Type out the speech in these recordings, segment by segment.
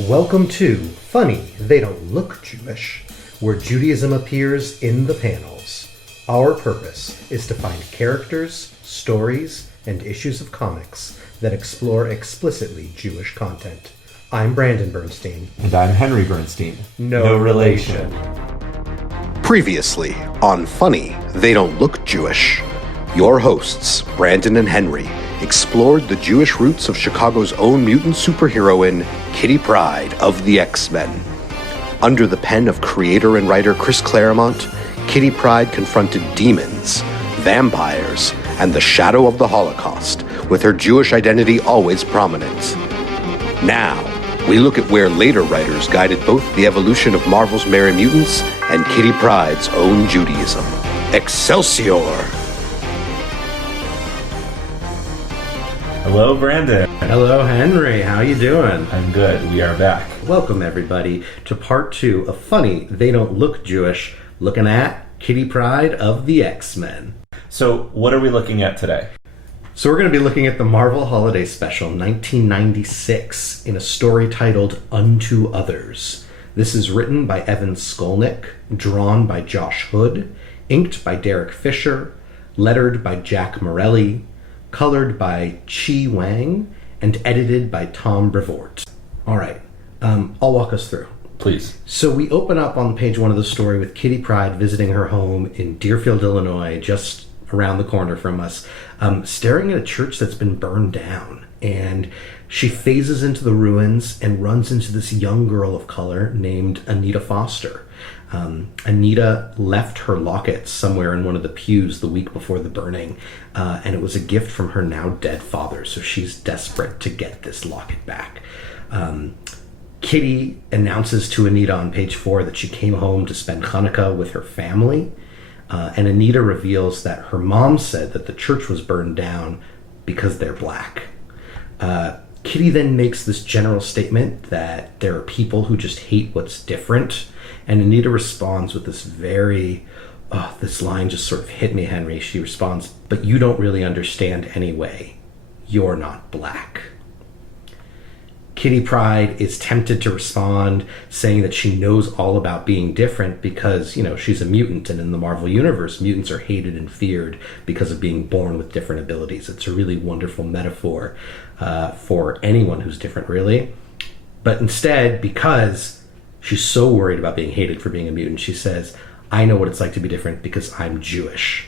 Welcome to Funny They Don't Look Jewish, where Judaism appears in the panels. Our purpose is to find characters, stories, and issues of comics that explore explicitly Jewish content. I'm Brandon Bernstein. And I'm Henry Bernstein. No relation. Previously on Funny They Don't Look Jewish, your hosts, Brandon and Henry, explored the Jewish roots of Chicago's own mutant superheroine, Kitty Pryde of the X-Men. Under the pen of creator and writer Chris Claremont, Kitty Pryde confronted demons, vampires, and the shadow of the Holocaust, with her Jewish identity always prominent. Now, we look at where later writers guided both the evolution of Marvel's Merry Mutants and Kitty Pryde's own Judaism. Excelsior! Hello, Brandon. Hello, Henry. How you doing? I'm good. We are back. Welcome, everybody, to part 2 of Funny They Don't Look Jewish, looking at Kitty Pryde of the X-Men. So, what are we looking at today? So we're going to be looking at the Marvel Holiday Special 1996 in a story titled Unto Others. This is written by Evan Skolnik, drawn by Josh Hood, inked by Derek Fisher, lettered by Jack Morelli, colored by Chi Wang, and edited by Tom Brevoort. All right, I'll walk us through. Please. So we open up on page 1 of the story with Kitty Pryde visiting her home in Deerfield, Illinois, just around the corner from us, staring at a church that's been burned down. And she phases into the ruins and runs into this young girl of color named Anita Foster. Anita left her locket somewhere in one of the pews the week before the burning, and it was a gift from her now dead father, so she's desperate to get this locket back. Kitty announces to Anita on page 4 that she came home to spend Hanukkah with her family, and Anita reveals that her mom said that the church was burned down because they're black. Kitty then makes this general statement that there are people who just hate what's different, and Anita responds with this this line just sort of hit me, Henry. She responds, "But you don't really understand anyway. You're not black." Kitty Pryde is tempted to respond, saying that she knows all about being different because, she's a mutant, and in the Marvel Universe, mutants are hated and feared because of being born with different abilities. It's a really wonderful metaphor for anyone who's different, really. But instead, because she's so worried about being hated for being a mutant, she says, "I know what it's like to be different because I'm Jewish."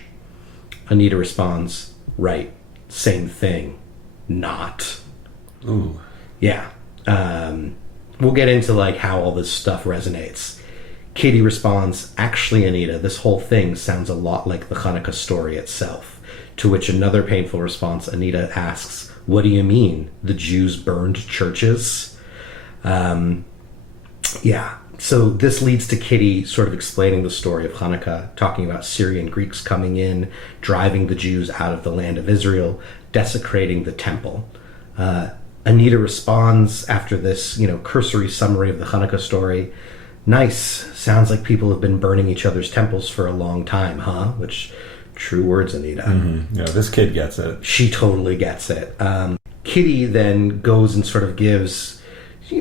Anita responds, "Right, same thing, not." Ooh. Yeah. We'll get into how all this stuff resonates. Kitty responds, "Actually, Anita, this whole thing sounds a lot like the Hanukkah story itself." To which another painful response, Anita asks, "What do you mean? The Jews burned churches?" So this leads to Kitty sort of explaining the story of Hanukkah, talking about Syrian Greeks coming in, driving the Jews out of the land of Israel, desecrating the temple. Anita responds after this, cursory summary of the Hanukkah story. "Nice. Sounds like people have been burning each other's temples for a long time, huh?" Which, true words, Anita. Mm-hmm. Yeah, this kid gets it. She totally gets it. Kitty then goes and sort of gives...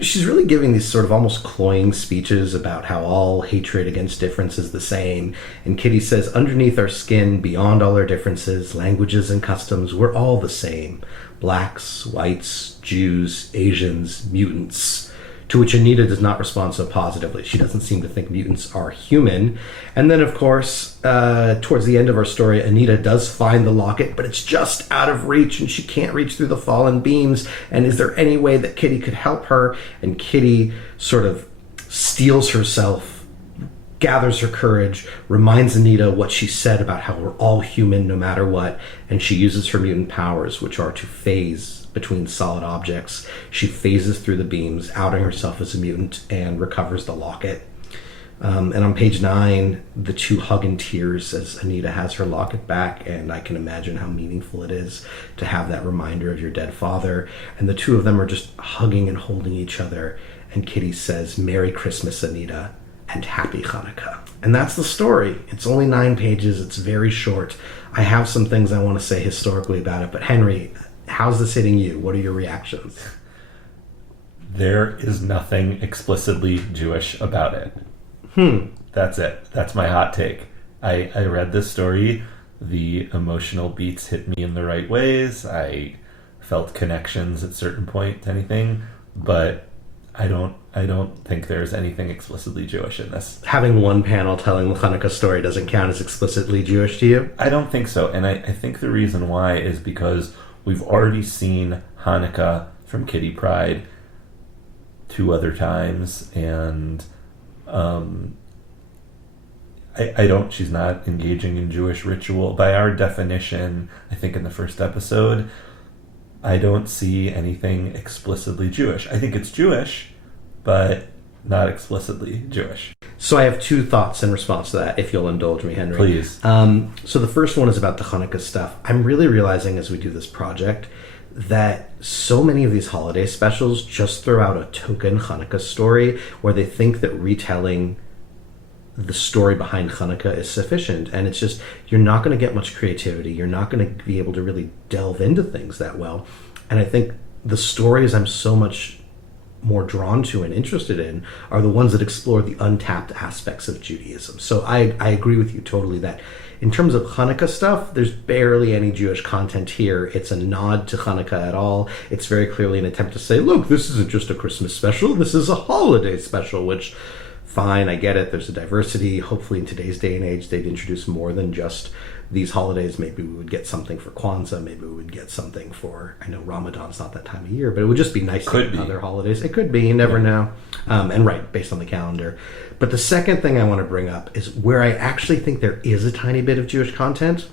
She's really giving these sort of almost cloying speeches about how all hatred against difference is the same. And Kitty says, "Underneath our skin, beyond all our differences, languages and customs, we're all the same. Blacks, whites, Jews, Asians, mutants." To which Anita does not respond so positively. She doesn't seem to think mutants are human. And then, of course, towards the end of our story, Anita does find the locket, but it's just out of reach, and she can't reach through the fallen beams. And is there any way that Kitty could help her? And Kitty sort of steels herself, gathers her courage, reminds Anita what she said about how we're all human no matter what, and she uses her mutant powers, which are to phase between solid objects. She phases through the beams, outing herself as a mutant, and recovers the locket. And on page 9, the two hug in tears as Anita has her locket back, and I can imagine how meaningful it is to have that reminder of your dead father. And the two of them are just hugging and holding each other, and Kitty says, "Merry Christmas, Anita, and Happy Hanukkah." And that's the story. It's only 9 pages. It's very short. I have some things I want to say historically about it, but Henry, how's this hitting you? What are your reactions? There is nothing explicitly Jewish about it. That's it. That's my hot take. I read this story. The emotional beats hit me in the right ways. I felt connections at certain point to anything, but I don't think there's anything explicitly Jewish in this. Having one panel telling the Hanukkah story doesn't count as explicitly Jewish to you? I don't think so. And I think the reason why is because we've already seen Hanukkah from Kitty Pryde 2 other times, and she's not engaging in Jewish ritual. By our definition, I think in the first episode, I don't see anything explicitly Jewish. I think it's Jewish, but not explicitly Jewish. So I have 2 thoughts in response to that, if you'll indulge me, Henry. Please. So the first one is about the Hanukkah stuff. I'm really realizing as we do this project that so many of these holiday specials just throw out a token Hanukkah story where they think that retelling the story behind Hanukkah is sufficient, and it's just, you're not going to get much creativity. You're not going to be able to really delve into things that well. And I think the stories I'm so much more drawn to and interested in are the ones that explore the untapped aspects of Judaism. So I agree with you totally that in terms of Hanukkah stuff, there's barely any Jewish content here. It's a nod to Hanukkah at all. It's very clearly an attempt to say, look, this isn't just a Christmas special, this is a holiday special, which, fine, I get it. There's a diversity. Hopefully in today's day and age, they'd introduce more than just these holidays. Maybe we would get something for Kwanzaa. Maybe we would get something for, I know Ramadan's not that time of year, but it would just be nice to get other holidays. It could be, you never know. And right, based on the calendar. But the second thing I want to bring up is where I actually think there is a tiny bit of Jewish content.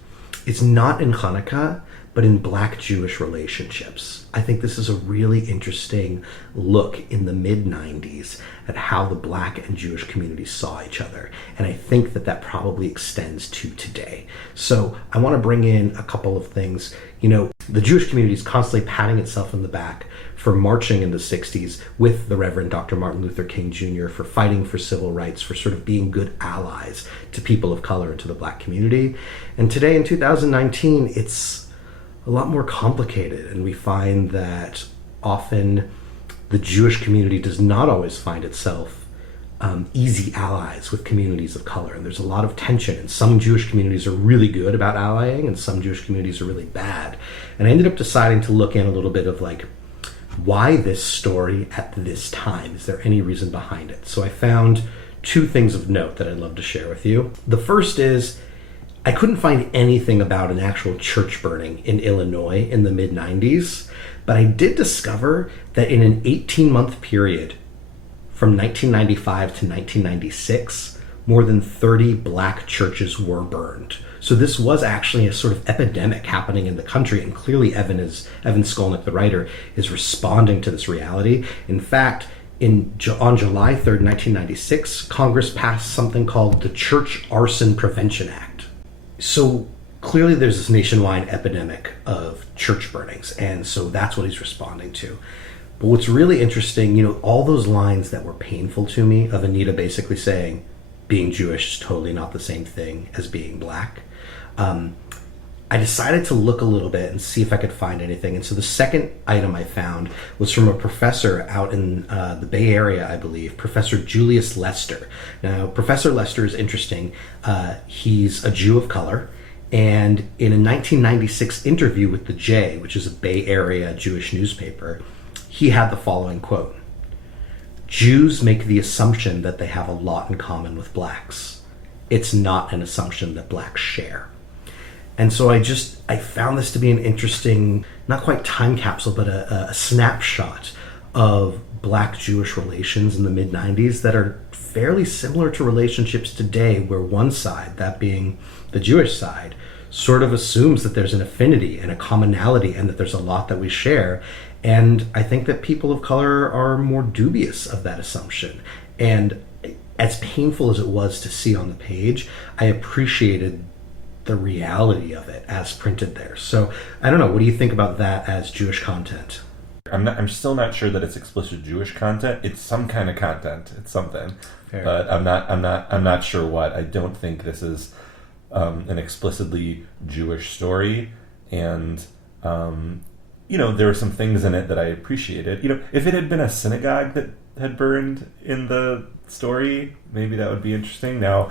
It's not in Hanukkah, but in Black Jewish relationships. I think this is a really interesting look in the mid-90s at how the Black and Jewish communities saw each other. And I think that that probably extends to today. So I want to bring in a couple of things. You know, the Jewish community is constantly patting itself in the back for marching in the 60s with the Reverend Dr. Martin Luther King Jr., for fighting for civil rights, for sort of being good allies to people of color and to the Black community. And today in 2019, it's a lot more complicated, and we find that often the Jewish community does not always find itself easy allies with communities of color, and there's a lot of tension, and some Jewish communities are really good about allying and some Jewish communities are really bad. And I ended up deciding to look in a little bit of like, why this story at this time? Is there any reason behind it? So I found 2 things of note that I'd love to share with you. The first is, I couldn't find anything about an actual church burning in Illinois in the mid-90s, but I did discover that in an 18-month period from 1995 to 1996, more than 30 Black churches were burned. So this was actually a sort of epidemic happening in the country, and clearly Evan Skolnik, the writer, is responding to this reality. In fact, on July 3rd, 1996, Congress passed something called the Church Arson Prevention Act. So clearly there's this nationwide epidemic of church burnings, and so that's what he's responding to. But what's really interesting, you know, all those lines that were painful to me of Anita basically saying being Jewish is totally not the same thing as being Black, I decided to look a little bit and see if I could find anything. And so the second item I found was from a professor out in the Bay Area, I believe, Professor Julius Lester. Now, Professor Lester is interesting. He's a Jew of color. And in a 1996 interview with the J, which is a Bay Area Jewish newspaper, he had the following quote: "Jews make the assumption that they have a lot in common with Blacks. It's not an assumption that Blacks share." And so I found this to be an interesting, not quite time capsule, but a snapshot of Black-Jewish relations in the mid-90s that are fairly similar to relationships today, where one side, that being the Jewish side, sort of assumes that there's an affinity and a commonality and that there's a lot that we share. And I think that people of color are more dubious of that assumption. And as painful as it was to see on the page, I appreciated the reality of it as printed there. So I don't know, what do you think about that as Jewish content? I'm still not sure that it's explicit Jewish content. It's some kind of content. It's something. Fair. But I'm not sure what. I don't think this is an explicitly Jewish story, and there were some things in it that I appreciated. If it had been a synagogue that had burned in the story, maybe that would be interesting. Now,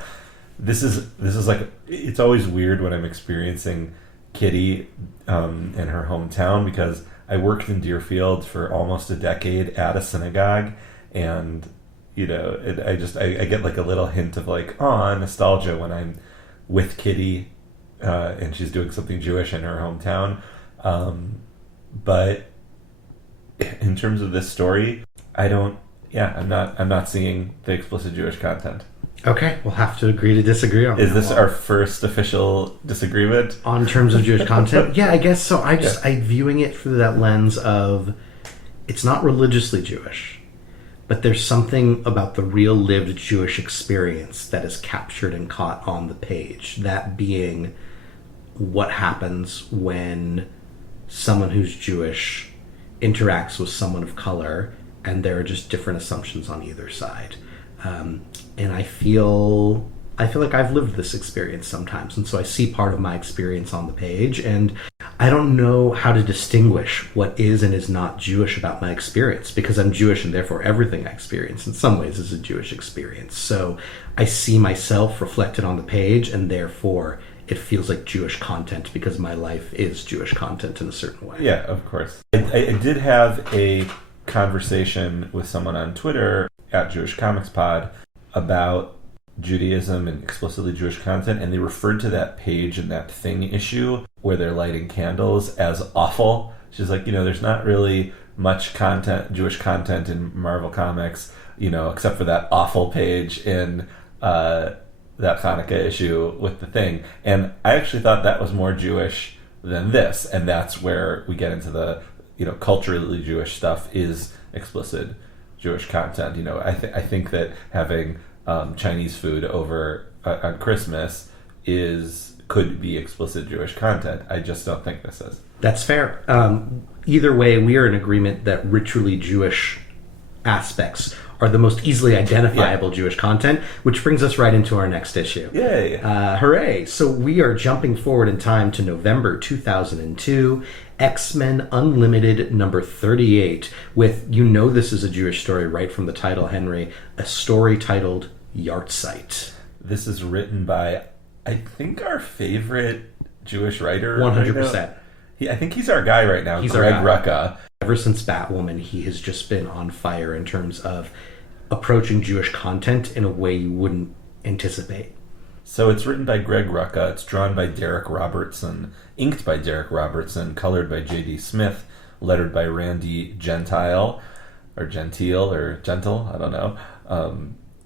this is like, it's always weird when I'm experiencing Kitty in her hometown, because I worked in Deerfield for almost a decade at a synagogue, and I get like a little hint of like, nostalgia when I'm with Kitty and she's doing something Jewish in her hometown. But in terms of this story, I'm not seeing the explicit Jewish content. Okay, we'll have to agree to disagree on that. Is this our first official disagreement? On terms of Jewish content? Yeah, I guess so. I'm viewing it through that lens of, it's not religiously Jewish, but there's something about the real lived Jewish experience that is captured and caught on the page. That being what happens when someone who's Jewish interacts with someone of color, and there are just different assumptions on either side. And I feel like I've lived this experience sometimes, and so I see part of my experience on the page, and I don't know how to distinguish what is and is not Jewish about my experience, because I'm Jewish and therefore everything I experience in some ways is a Jewish experience. So I see myself reflected on the page, and therefore it feels like Jewish content because my life is Jewish content in a certain way. Yeah, of course. I did have a conversation with someone on Twitter at Jewish Comics Pod about Judaism and explicitly Jewish content, and they referred to that page in that Thing issue where they're lighting candles as awful. She's like, there's not really much Jewish content in Marvel Comics, except for that awful page in that Hanukkah issue with the Thing. And I actually thought that was more Jewish than this, and that's where we get into the culturally Jewish stuff is explicit Jewish content. I think that having Chinese food over on Christmas could be explicit Jewish content. I just don't think this is. That's fair. Either way, we are in agreement that ritually Jewish aspects are the most easily identifiable Jewish content, which brings us right into our next issue. Yay! Hooray! So we are jumping forward in time to November 2002, X-Men Unlimited number 38, with, this is a Jewish story right from the title, Henry, a story titled Yahrzeit. This is written by, I think, our favorite Jewish writer. 100%. I think he's our guy right now, he's Greg Rucka. Ever since Batwoman, he has just been on fire in terms of approaching Jewish content in a way you wouldn't anticipate. So it's written by Greg Rucka, it's drawn by Derek Robertson, inked by Derek Robertson, colored by J.D. Smith, lettered by Randy Gentile, I don't know,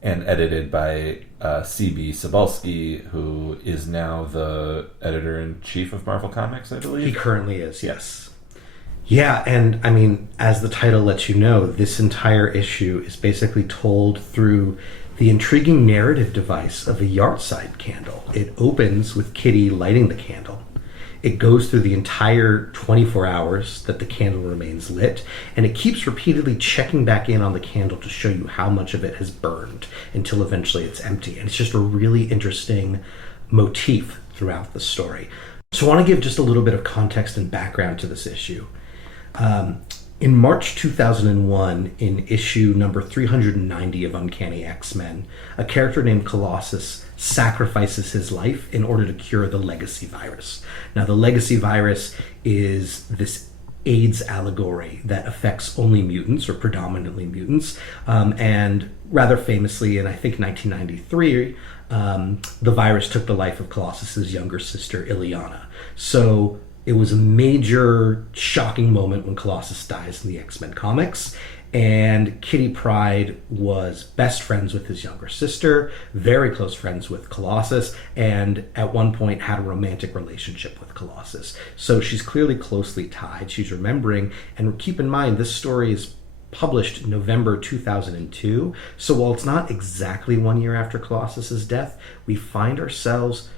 and edited by C.B. Cebulski, who is now the editor-in-chief of Marvel Comics, I believe. He currently is, yes. Yeah, and I mean, as the title lets you know, this entire issue is basically told through the intriguing narrative device of a Yahrzeit candle. It opens with Kitty lighting the candle. It goes through the entire 24 hours that the candle remains lit, and it keeps repeatedly checking back in on the candle to show you how much of it has burned until eventually it's empty. And it's just a really interesting motif throughout the story. So I want to give just a little bit of context and background to this issue. In March 2001, in issue number 390 of Uncanny X-Men, a character named Colossus sacrifices his life in order to cure the legacy virus. Now, the legacy virus is this AIDS allegory that affects only mutants, or predominantly mutants, and rather famously, in I think 1993, the virus took the life of Colossus's younger sister, Ileana. So it was a major, shocking moment when Colossus dies in the X-Men comics, and Kitty Pryde was best friends with his younger sister, very close friends with Colossus, and at one point had a romantic relationship with Colossus. So she's clearly closely tied. She's remembering, and keep in mind, this story is published in November 2002, so while it's not exactly 1 year after Colossus's death, we find ourselves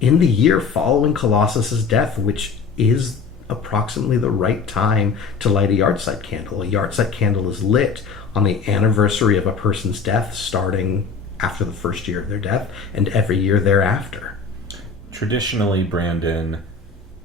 in the year following Colossus's death, which is approximately the right time to light a Yahrzeit candle. A Yahrzeit candle is lit on the anniversary of a person's death, starting after the first year of their death and every year thereafter. Traditionally, Brandon,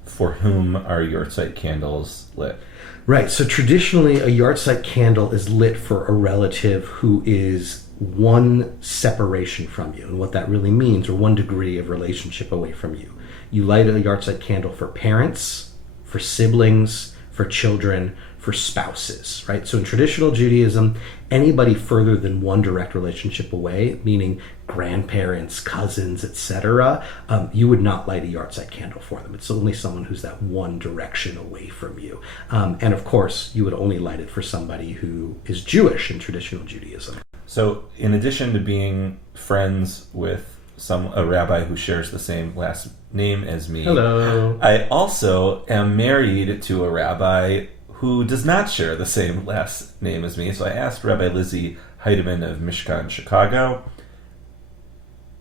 for whom are yahrzeit candles lit? Right. So traditionally, a yahrzeit candle is lit for a relative who is one separation from you. And what that really means, or one degree of relationship away from you. You light a yahrzeit candle for parents, for siblings, for children, for spouses, right? So in traditional Judaism, anybody further than one direct relationship away, meaning grandparents, cousins, etc., you would not light a yahrzeit candle for them. It's only someone who's that one direction away from you. And of course, you would only light it for somebody who is Jewish in traditional Judaism. So in addition to being friends with a rabbi who shares the same last name as me, Hello. I also am married to a rabbi who does not share the same last name as me. So I asked Rabbi Lizzie Heidemann of Mishkan, Chicago,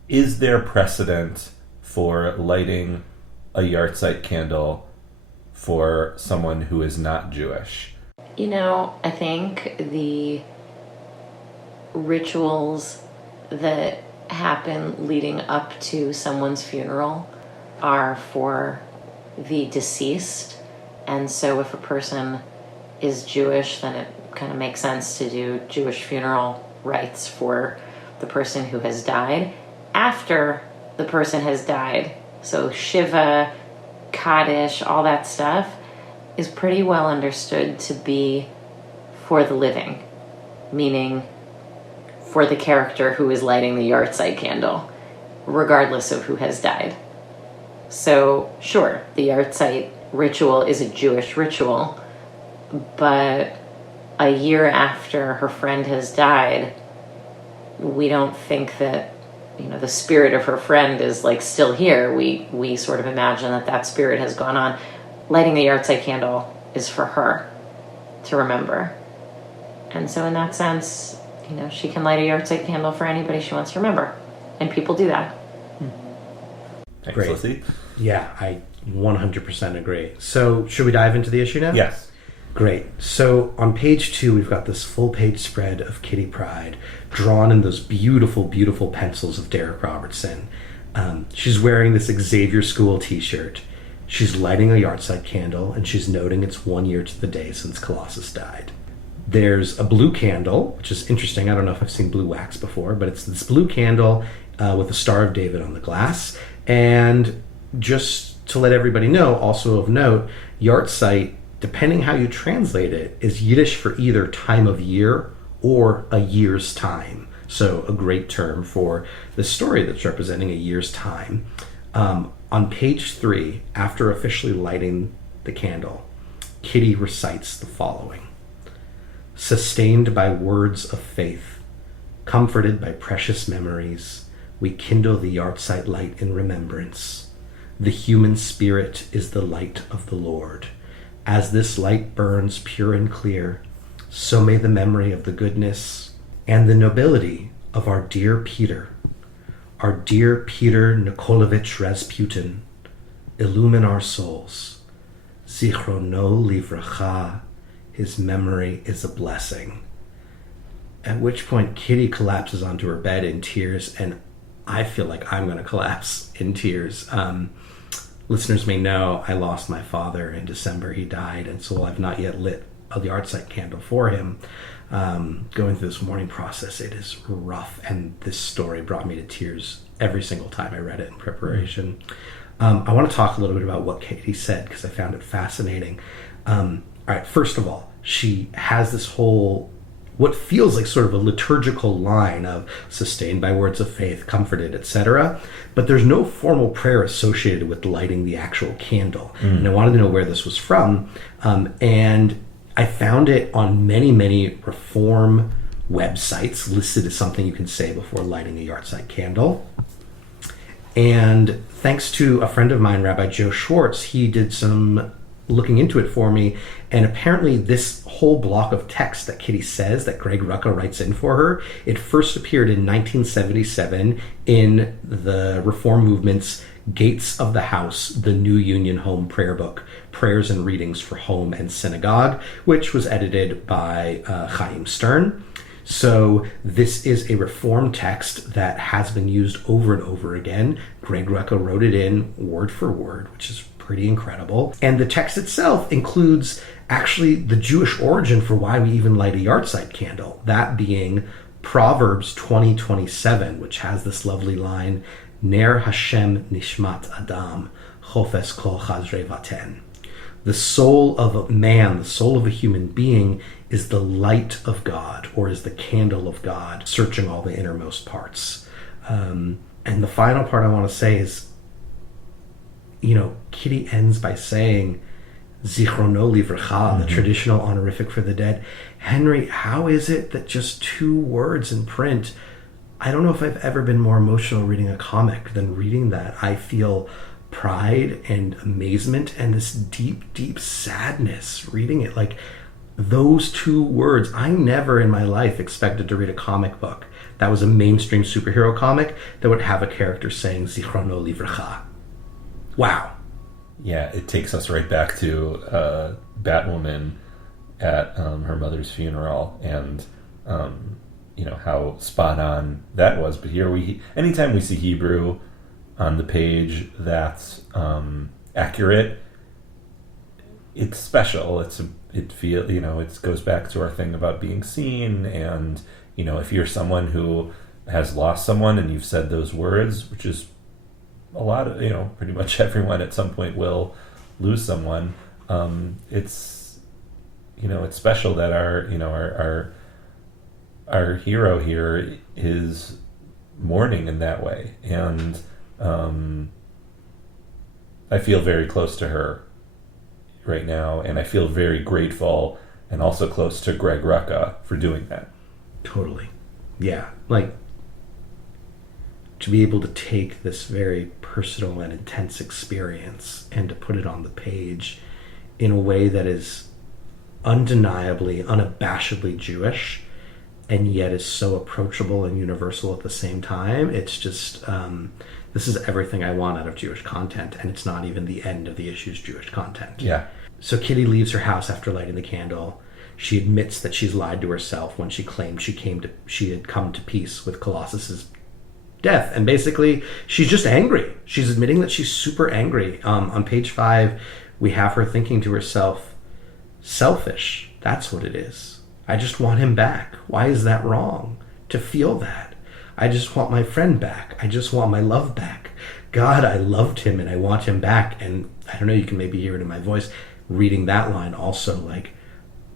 is there precedent for lighting a yahrzeit candle for someone who is not Jewish? I think the rituals that happen leading up to someone's funeral are for the deceased. And so if a person is Jewish, then it kind of makes sense to do Jewish funeral rites for the person who has died after the person has died. So Shiva, Kaddish, all that stuff is pretty well understood to be for the living, meaning for the character who is lighting the yahrzeit candle, regardless of who has died. So sure, the yahrzeit ritual is a Jewish ritual, but a year after her friend has died, we don't think that the spirit of her friend is like still here. We sort of imagine that spirit has gone on. Lighting the yahrzeit candle is for her to remember, and so in that sense, she can light a yahrzeit candle for anybody she wants to remember, and people do that. Thanks, Great. Lizzie. Yeah, I 100% agree. So should we dive into the issue now? Yes. Great. So on page 2, we've got this full-page spread of Kitty Pryde, drawn in those beautiful, beautiful pencils of Derek Robertson. She's wearing this Xavier School t-shirt. She's lighting a yahrzeit candle, and she's noting it's 1 year to the day since Colossus died. There's a blue candle, which is interesting. I don't know if I've seen blue wax before, but it's this blue candle with the Star of David on the glass. And just to let everybody know, also of note, yahrzeit, depending how you translate it, is Yiddish for either time of year or a year's time. So a great term for the story that's representing a year's time. On page 3, after officially lighting the candle, Kitty recites the following. Sustained by words of faith, comforted by precious memories, we kindle the yahrzeit light in remembrance. The human spirit is the light of the Lord. As this light burns pure and clear, so may the memory of the goodness and the nobility of our dear Peter Nikolovich Rasputin, illumine our souls. Zichrono livracha, his memory is a blessing. At which point Kitty collapses onto her bed in tears, and I feel like I'm going to collapse in tears. Listeners may know I lost my father in December. He died, and so I've not yet lit a yahrzeit candle for him. Going through this mourning process, it is rough, and this story brought me to tears every single time I read it in preparation. I want to talk a little bit about what Katie said, because I found it fascinating. All right, first of all, she has this whole, what feels like sort of a liturgical line of sustained by words of faith, comforted, etc. But there's no formal prayer associated with lighting the actual candle. And I wanted to know where this was from. And I found it on many, many Reform websites listed as something you can say before lighting a yahrzeit candle. And thanks to a friend of mine, Rabbi Joe Schwartz, he did some looking into it for me, and apparently this whole block of text that Kitty says that Greg Rucka writes in for her, it first appeared in 1977 in the Reform Movement's Gates of the House, the New Union Home Prayer Book, Prayers and Readings for Home and Synagogue, which was edited by Chaim Stern. So this is a Reform text that has been used over and over again. Greg Rucka wrote it in word for word, which is pretty incredible. And the text itself includes actually the Jewish origin for why we even light a yahrzeit candle, that being Proverbs 20:27, which has this lovely line, Ner Hashem nishmat Adam, chofes kol chazre vaten. The soul of a man, the soul of a human being, is the light of God, or is the candle of God, searching all the innermost parts. And the final part I want to say is, Kitty ends by saying, Zichrono livracha, the traditional honorific for the dead. Henry, how is it that just 2 words in print, I don't know if I've ever been more emotional reading a comic than reading that. I feel pride and amazement and this deep, deep sadness reading it. Like, those 2 words, I never in my life expected to read a comic book that was a mainstream superhero comic that would have a character saying Zichrono livracha. Wow. Yeah, it takes us right back to Batwoman at her mother's funeral, and how spot on that was. But here anytime we see Hebrew on the page that's accurate, it's special. It goes back to our thing about being seen, and if you're someone who has lost someone and you've said those words, which is a lot of, pretty much everyone at some point will lose someone. It's special that our hero here is mourning in that way. And I feel very close to her right now, and I feel very grateful and also close to Greg Rucka for doing that. Totally. Yeah. To be able to take this very personal and intense experience and to put it on the page in a way that is undeniably, unabashedly Jewish, and yet is so approachable and universal at the same time. It's just, this is everything I want out of Jewish content, and it's not even the end of the issue's Jewish content. Yeah. So Kitty leaves her house after lighting the candle. She admits that she's lied to herself when she claimed she had come to peace with Colossus's death, and basically she's just angry. She's admitting that she's super angry. On page 5, we have her thinking to herself, selfish, that's what it is. I just want him back. Why is that wrong to feel that? I just want my friend back. I just want my love back. God, I loved him and I want him back. And I don't know, you can maybe hear it in my voice reading that line also,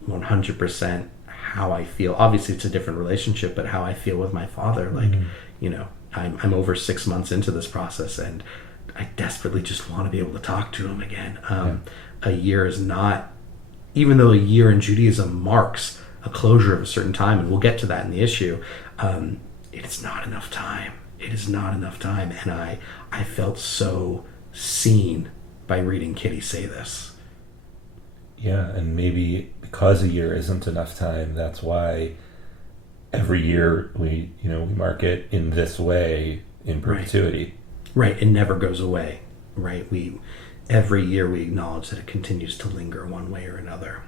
100% how I feel. Obviously it's a different relationship, but how I feel with my father. I'm over 6 months into this process, and I desperately just want to be able to talk to him again. A year is not, even though a year in Judaism marks a closure of a certain time, and we'll get to that in the issue, it is not enough time. It is not enough time, and I felt so seen by reading Kitty say this. Yeah, and maybe because a year isn't enough time, that's why every year we mark it in this way in perpetuity. Right, it never goes away. Right, every year we acknowledge that it continues to linger one way or another.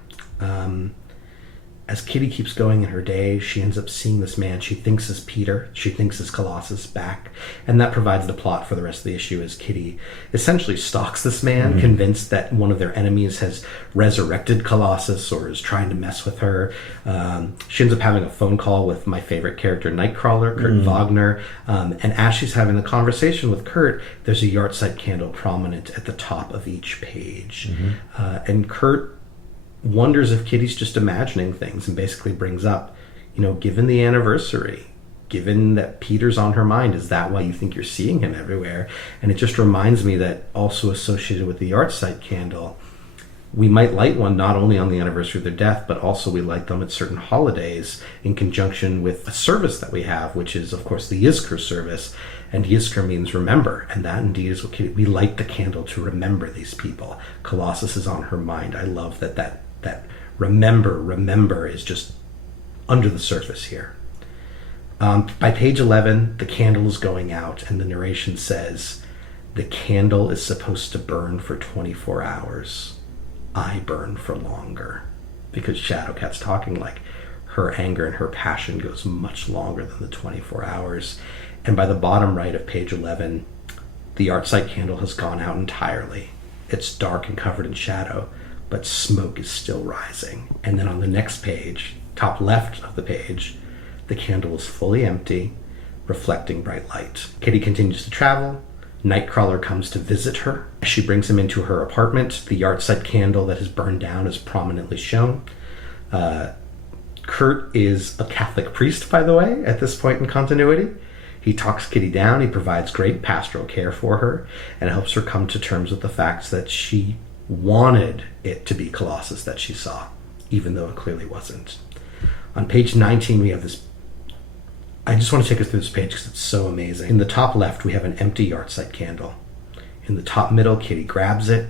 As Kitty keeps going in her day, she ends up seeing this man she thinks is Peter, she thinks is Colossus, back, and that provides the plot for the rest of the issue as Kitty essentially stalks this man, convinced that one of their enemies has resurrected Colossus or is trying to mess with her. She ends up having a phone call with my favorite character, Nightcrawler, Kurt Wagner, and as she's having the conversation with Kurt, there's a yahrzeit candle prominent at the top of each page. And Kurt wonders if Kitty's just imagining things, and basically brings up, given the anniversary, given that Peter's on her mind, is that why you think you're seeing him everywhere? And it just reminds me that also associated with the yahrzeit candle, we might light one not only on the anniversary of their death, but also we light them at certain holidays in conjunction with a service that we have, which is, of course, the Yizkor service. And Yizkor means remember, and that indeed is what we light the candle to remember these people. Colossus is on her mind. I love that remember is just under the surface here. By page 11, the candle is going out, and the narration says, the candle is supposed to burn for 24 hours. I burn for longer. Because Shadowcat's talking like her anger and her passion goes much longer than the 24 hours. And by the bottom right of page 11, the yahrzeit candle has gone out entirely. It's dark and covered in shadow, but smoke is still rising. And then on the next page, top left of the page, the candle is fully empty, reflecting bright light. Kitty continues to travel. Nightcrawler comes to visit her. She brings him into her apartment. The yahrzeit candle that has burned down is prominently shown. Kurt is a Catholic priest, by the way, at this point in continuity. He talks Kitty down, he provides great pastoral care for her, and helps her come to terms with the facts that she wanted it to be Colossus that she saw, even though it clearly wasn't. On page 19, we have this... I just want to take us through this page because it's so amazing. In the top left, we have an empty yahrzeit candle. In the top middle, Kitty grabs it.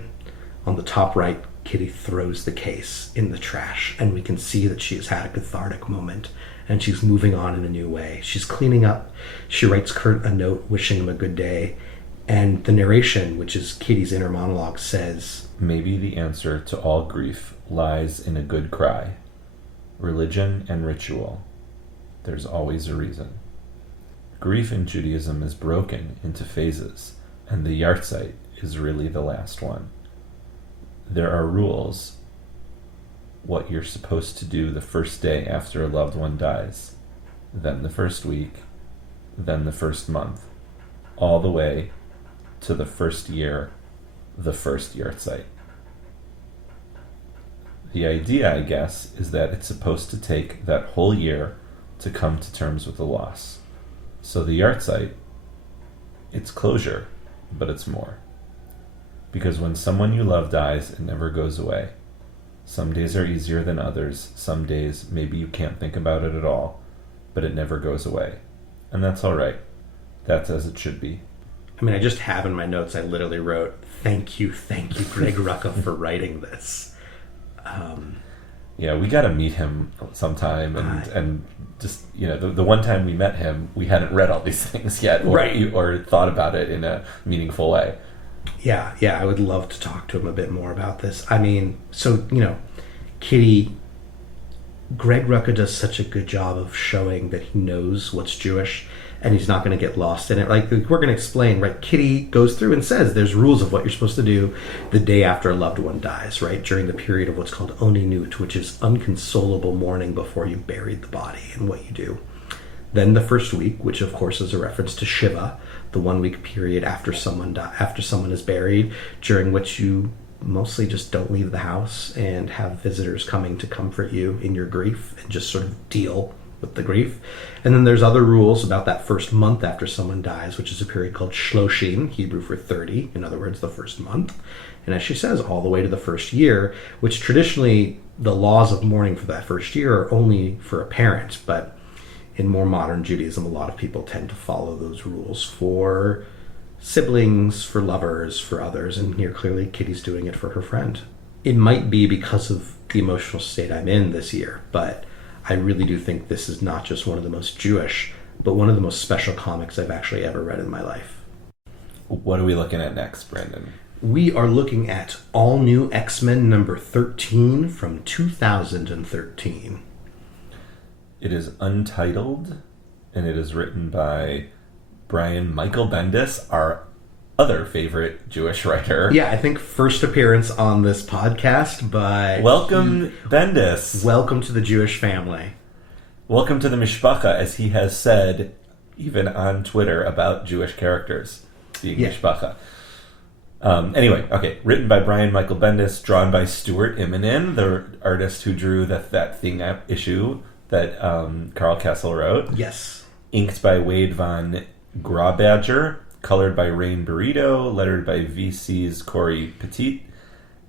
On the top right, Kitty throws the case in the trash, and we can see that she has had a cathartic moment, and she's moving on in a new way. She's cleaning up. She writes Kurt a note wishing him a good day, and the narration, which is Kitty's inner monologue, says, "Maybe the answer to all grief lies in a good cry. Religion and ritual. There's always a reason. Grief in Judaism is broken into phases, and the yahrzeit is really the last one. There are rules, what you're supposed to do the first day after a loved one dies, then the first week, then the first month, all the way to the first year, the first yahrzeit. The idea, I guess, is that it's supposed to take that whole year to come to terms with the loss. So the yahrzeit, it's closure, but it's more. Because when someone you love dies, it never goes away. Some days are easier than others. Some days, maybe you can't think about it at all, but it never goes away. And that's all right. That's as it should be." I mean, I just have in my notes, I literally wrote, thank you, Greg Rucka, for writing this. Yeah, we got to meet him sometime, and just, you know, the one time we met him, we hadn't read all these things yet, or thought about it in a meaningful way. Yeah, I would love to talk to him a bit more about this. I mean, so, you know, Kitty, Greg Rucka does such a good job of showing that he knows what's Jewish, and he's not going to get lost in it. Like, we're going to explain, right? Kitty goes through and says there's rules of what you're supposed to do the day after a loved one dies, right? During the period of what's called Oni Nut, which is unconsolable mourning before you buried the body, and what you do. Then the first week, which of course is a reference to Shiva, the 1 week period after someone is buried, during which you mostly just don't leave the house and have visitors coming to comfort you in your grief and just sort of deal with the grief. And then there's other rules about that first month after someone dies, which is a period called Shloshim, Hebrew for 30, in other words, the first month. And as she says, all the way to the first year, which traditionally the laws of mourning for that first year are only for a parent, but in more modern Judaism, a lot of people tend to follow those rules for siblings, for lovers, for others, and here clearly Kitty's doing it for her friend. It might be because of the emotional state I'm in this year, but I really do think this is not just one of the most Jewish, but one of the most special comics I've actually ever read in my life. What are we looking at next, Brandon? We are looking at All New X-Men number 13 from 2013. It is untitled, and it is written by Brian Michael Bendis, our other favorite Jewish writer. Yeah, I think first appearance on this podcast, but... Welcome, Bendis. Welcome to the Jewish family. Welcome to the Mishpacha, as he has said, even on Twitter, about Jewish characters being Mishpacha. Anyway, okay, written by Brian Michael Bendis, drawn by Stuart Immonen, the artist who drew that Thing issue that Carl Kessel wrote. Yes. Inked by Wade Von Graubadger, colored by Rain Burrito, lettered by VC's Corey Petit,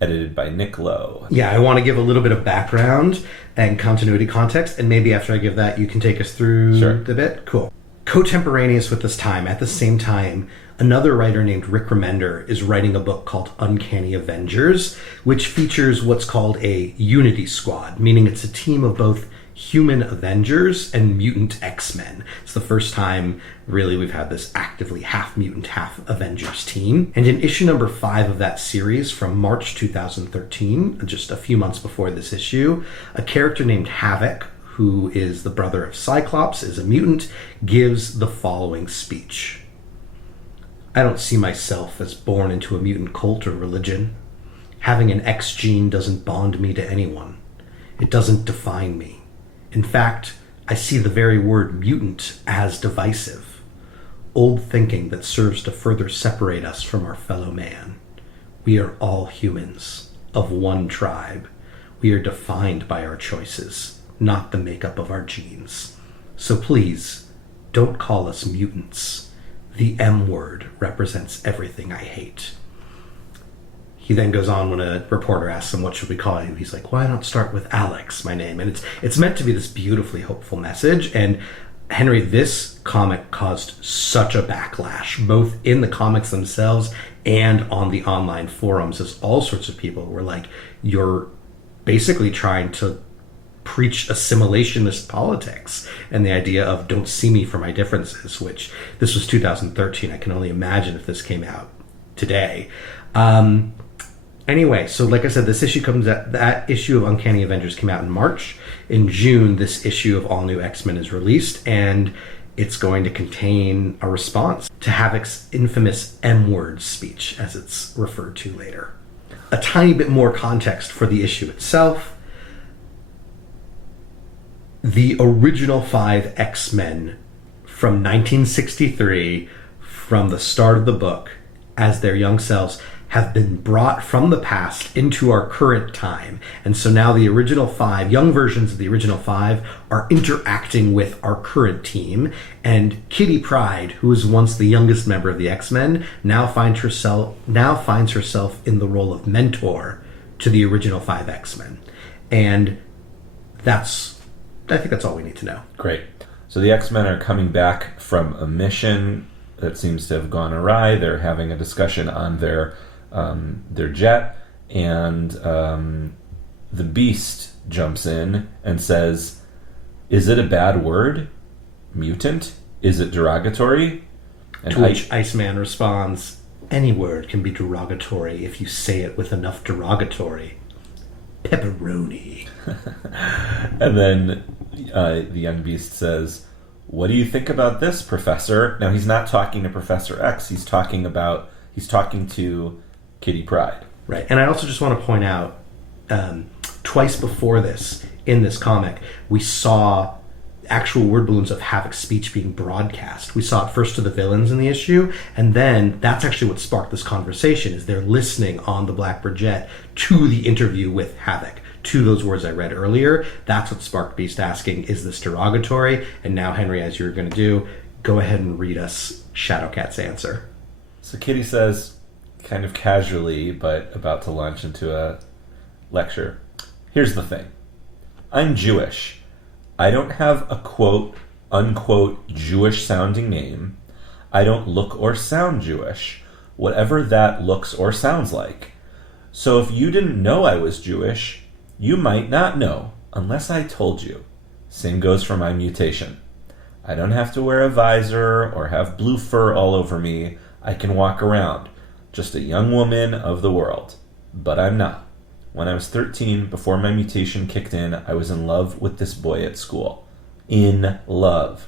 edited by Nick Lowe. Yeah, I want to give a little bit of background and continuity context, and maybe after I give that, you can take us through the bit. Cool. Contemporaneous with this time, at the same time, another writer named Rick Remender is writing a book called Uncanny Avengers, which features what's called a Unity Squad, meaning it's a team of both human Avengers and mutant X-Men. It's the first time, really, we've had this actively half-mutant, half-Avengers team. And in issue number 5 of that series from March 2013, just a few months before this issue, a character named Havoc, who is the brother of Cyclops, is a mutant, gives the following speech. "I don't see myself as born into a mutant cult or religion. Having an X gene doesn't bond me to anyone. It doesn't define me. In fact, I see the very word mutant as divisive. Old thinking that serves to further separate us from our fellow man. We are all humans, of one tribe. We are defined by our choices, not the makeup of our genes. So please, don't call us mutants. The M word represents everything I hate. He then goes on when a reporter asks him, what should we call you? He's like, why not start with Alex, my name? And it's meant to be this beautifully hopeful message. And Henry, this comic caused such a backlash, both in the comics themselves and on the online forums, as all sorts of people were like, you're basically trying to preach assimilationist politics and the idea of don't see me for my differences, which this was 2013. I can only imagine if this came out today. Anyway, so like I said, this issue that issue of Uncanny Avengers came out in March. In June, this issue of All New X-Men is released, and it's going to contain a response to Havoc's infamous M-word speech, as it's referred to later. A tiny bit more context for the issue itself. The original 5 X-Men from 1963, from the start of the book, as their young selves, have been brought from the past into our current time. And so now the original 5, young versions of the original 5, are interacting with our current team. And Kitty Pryde, who was once the youngest member of the X-Men, now finds herself in the role of mentor to the original 5 X-Men. And I think that's all we need to know. Great. So the X-Men are coming back from a mission that seems to have gone awry. They're having a discussion on their jet, and the Beast jumps in and says, is it a bad word? Mutant? Is it derogatory? And to which Iceman responds, any word can be derogatory if you say it with enough derogatory. Pepperoni. And then the young Beast says, what do you think about this, Professor? Now, he's not talking to Professor X. He's talking to Kitty Pryde. Right. And I also just want to point out, twice before this, in this comic, we saw actual word balloons of Havoc's speech being broadcast. We saw it first to the villains in the issue, and then that's actually what sparked this conversation, is they're listening on the Blackbird jet to the interview with Havoc, to those words I read earlier. That's what sparked Beast asking, is this derogatory? And now, Henry, as you're going to do, go ahead and read us Shadowcat's answer. So Kitty says, kind of casually, but about to launch into a lecture, here's the thing. I'm Jewish. I don't have a quote, unquote, Jewish-sounding name. I don't look or sound Jewish, whatever that looks or sounds like. So if you didn't know I was Jewish, you might not know, unless I told you. Same goes for my mutation. I don't have to wear a visor or have blue fur all over me. I can walk around, just a young woman of the world. But I'm not. When I was 13, before my mutation kicked in, I was in love with this boy at school. In love.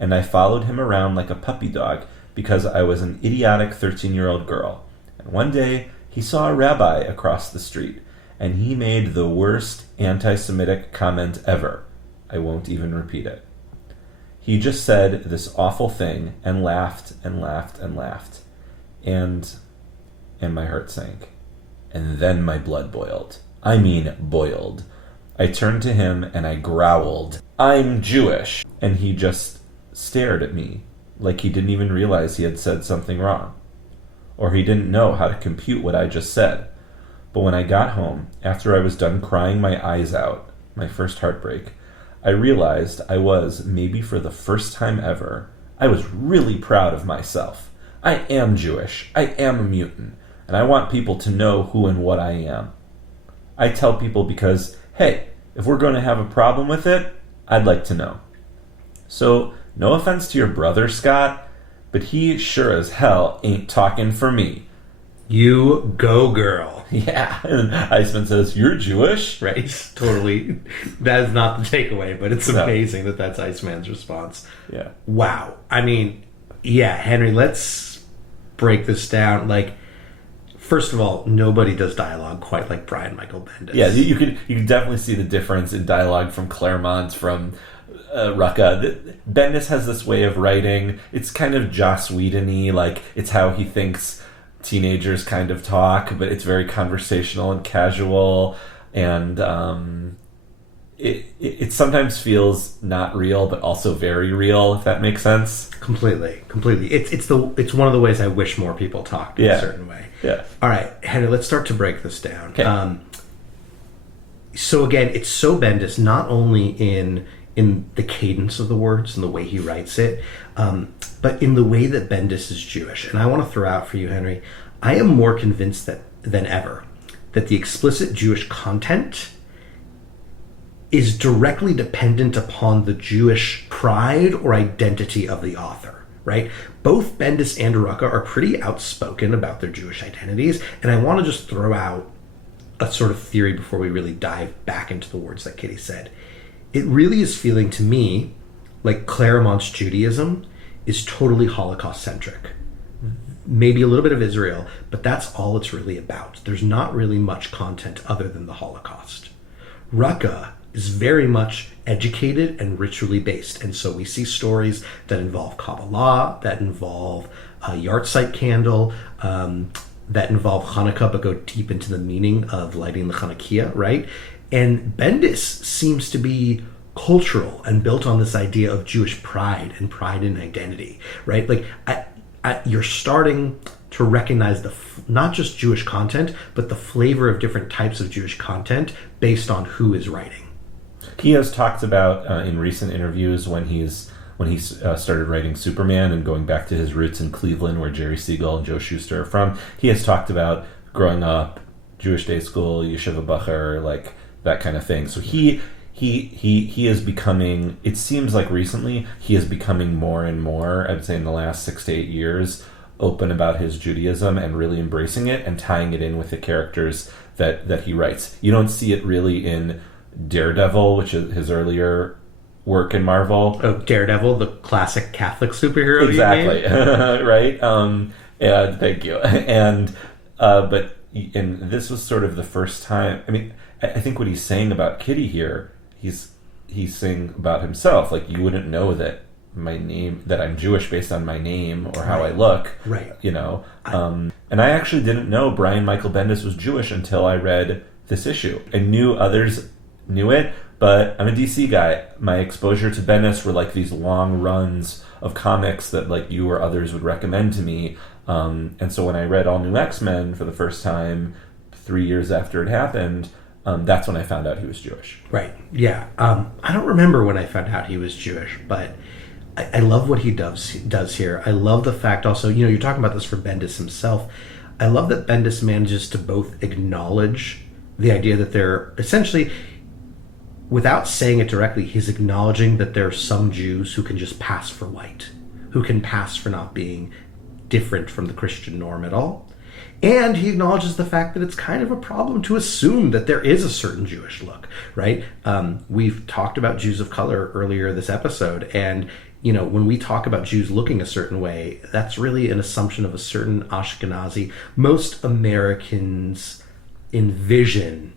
And I followed him around like a puppy dog because I was an idiotic 13-year-old girl. And one day, he saw a rabbi across the street, and he made the worst anti-Semitic comment ever. I won't even repeat it. He just said this awful thing and laughed and laughed and laughed. And my heart sank. And then my blood boiled. I mean, boiled. I turned to him and I growled, I'm Jewish. And he just stared at me like he didn't even realize he had said something wrong. Or he didn't know how to compute what I just said. But when I got home, after I was done crying my eyes out, my first heartbreak, I realized I was, maybe for the first time ever, I was really proud of myself. I am Jewish. I am a mutant. And I want people to know who and what I am. I tell people because, hey, if we're going to have a problem with it, I'd like to know. So, no offense to your brother, Scott, but he sure as hell ain't talking for me. You go, girl. Yeah, and Iceman says, you're Jewish? Right, totally. That is not the takeaway, but it's amazing that that's Iceman's response. Yeah. Wow. I mean, yeah, Henry, let's break this down. Like, First of all, nobody does dialogue quite like Brian Michael Bendis. Yeah, you can definitely see the difference in dialogue from Claremont, from Rucka. Bendis has this way of writing. It's kind of Joss Whedon-y, like it's how he thinks teenagers kind of talk, but it's very conversational and casual, and it sometimes feels not real, but also very real, if that makes sense. Completely. It's one of the ways I wish more people talked in a certain way. Yeah. All right, Henry, let's start to break this down. Okay. So again, it's so Bendis, not only in the cadence of the words and the way he writes it, but in the way that Bendis is Jewish. And I want to throw out for you, Henry, I am more convinced than ever that the explicit Jewish content is directly dependent upon the Jewish pride or identity of the author, right? Both Bendis and Rucka are pretty outspoken about their Jewish identities, and I want to just throw out a sort of theory before we really dive back into the words that Kitty said. It really is feeling to me like Claremont's Judaism is totally Holocaust-centric. Maybe a little bit of Israel, but that's all it's really about. There's not really much content other than the Holocaust. Rucka is very much educated and ritually based, and so we see stories that involve Kabbalah, that involve a Yartzeit candle, that involve Hanukkah, but go deep into the meaning of lighting the Hanukkah, right? And Bendis seems to be cultural and built on this idea of Jewish pride and pride in identity, right? Like, you're starting to recognize not just Jewish content, but the flavor of different types of Jewish content based on who is writing. He has talked about in recent interviews when he's started writing Superman and going back to his roots in Cleveland, where Jerry Siegel and Joe Shuster are from. He has talked about growing up, Jewish day school, yeshiva bacher, like that kind of thing. So he is becoming, it seems like recently, he is becoming more and more, I'd say in the last 6 to 8 years, open about his Judaism and really embracing it and tying it in with the characters that he writes. You don't see it really in Daredevil, which is his earlier work in Marvel. Oh, Daredevil, the classic Catholic superhero. Exactly. Right. Thank you. And this was sort of the first time. I mean, I think what he's saying about Kitty here, he's saying about himself, like, you wouldn't know that I'm Jewish based on my name or how I look. Right. You know. And I actually didn't know Brian Michael Bendis was Jewish until I read this issue. I knew others knew it, but I'm a DC guy. My exposure to Bendis were like these long runs of comics that like you or others would recommend to me. And so when I read All New X-Men for the first time 3 years after it happened, that's when I found out he was Jewish. Right. Yeah. I don't remember when I found out he was Jewish, but I love what he does here. I love the fact also, you're talking about this for Bendis himself. I love that Bendis manages to both acknowledge the idea that they're essentially, without saying it directly, he's acknowledging that there are some Jews who can just pass for white, who can pass for not being different from the Christian norm at all. And he acknowledges the fact that it's kind of a problem to assume that there is a certain Jewish look, right? We've talked about Jews of color earlier this episode, and when we talk about Jews looking a certain way, that's really an assumption of a certain Ashkenazi. Most Americans envision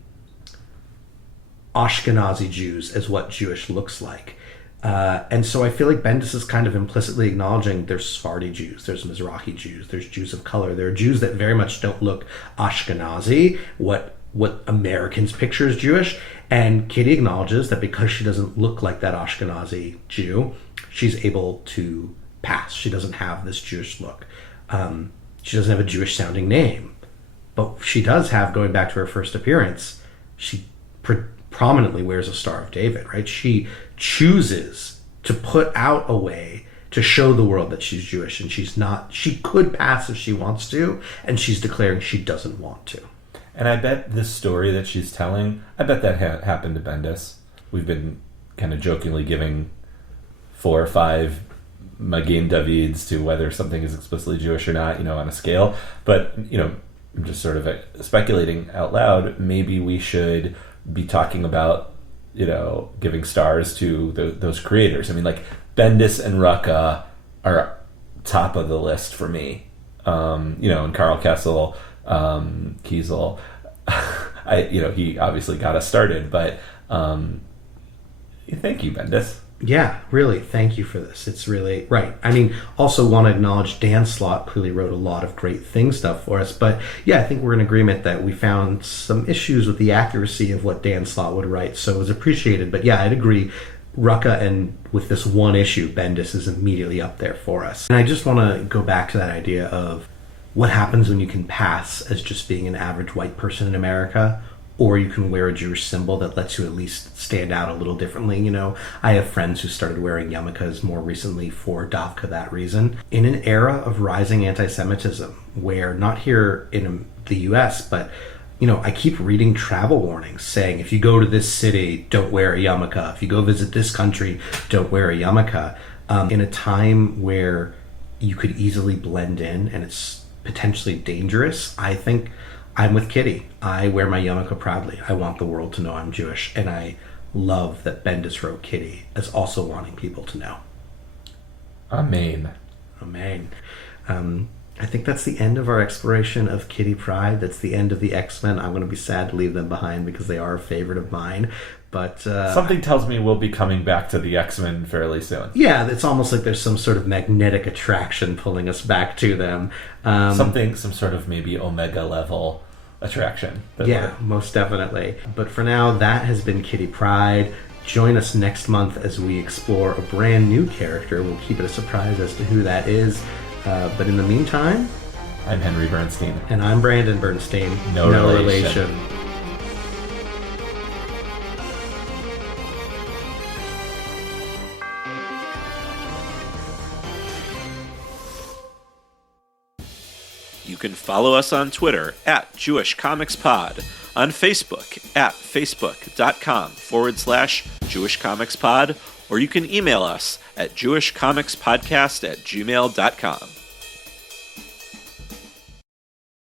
Ashkenazi Jews as what Jewish looks like. And so I feel like Bendis is kind of implicitly acknowledging there's Sephardi Jews, there's Mizrahi Jews, there's Jews of color, there are Jews that very much don't look Ashkenazi, what Americans picture as Jewish. And Kitty acknowledges that because she doesn't look like that Ashkenazi Jew, she's able to pass. She doesn't have this Jewish look. She doesn't have a Jewish sounding name. But she does have, going back to her first appearance, she prominently wears a Star of David, right? She chooses to put out a way to show the world that she's Jewish, and she's not. She could pass if she wants to, and she's declaring she doesn't want to. And I bet this story that she's telling, I bet that happened to Bendis. We've been kind of jokingly giving 4 or 5 Magen Davids to whether something is explicitly Jewish or not, on a scale. But, I'm just sort of speculating out loud, maybe we should be talking about, giving stars to those creators. I mean, like, Bendis and Rucka are top of the list for me. And Carl Kessel Kiesel. He obviously got us started, but thank you, Bendis. Yeah, really, thank you for this. It's really right. I mean, also want to acknowledge Dan Slott clearly wrote a lot of great stuff for us. But yeah, I think we're in agreement that we found some issues with the accuracy of what Dan Slott would write, so it was appreciated. But yeah, I'd agree. Rucka, and with this one issue, Bendis is immediately up there for us. And I just want to go back to that idea of what happens when you can pass as just being an average white person in America, or you can wear a Jewish symbol that lets you at least stand out a little differently. I have friends who started wearing yarmulkes more recently for Davka that reason. In an era of rising anti-Semitism, where not here in the US, but I keep reading travel warnings saying, if you go to this city, don't wear a yarmulke. If you go visit this country, don't wear a yarmulke. In a time where you could easily blend in and it's potentially dangerous, I think I'm with Kitty. I wear my yarmulke proudly. I want the world to know I'm Jewish, and I love that Bendis wrote Kitty as also wanting people to know. Amen. I think that's the end of our exploration of Kitty Pryde. That's the end of the X-Men. I'm going to be sad to leave them behind because they are a favorite of mine. But something tells me we'll be coming back to the X-Men fairly soon. Yeah, it's almost like there's some sort of magnetic attraction pulling us back to them. Some sort of maybe Omega level attraction. Yeah, most definitely. But for now, that has been Kitty Pryde. Join us next month as we explore a brand new character. We'll keep it a surprise as to who that is. But in the meantime, I'm Henry Bernstein. And I'm Brandon Bernstein. No relation. You can follow us on Twitter at Jewish Comics Pod, on Facebook at facebook.com/Jewish Comics Pod, or you can email us at jewishcomicspodcast@gmail.com.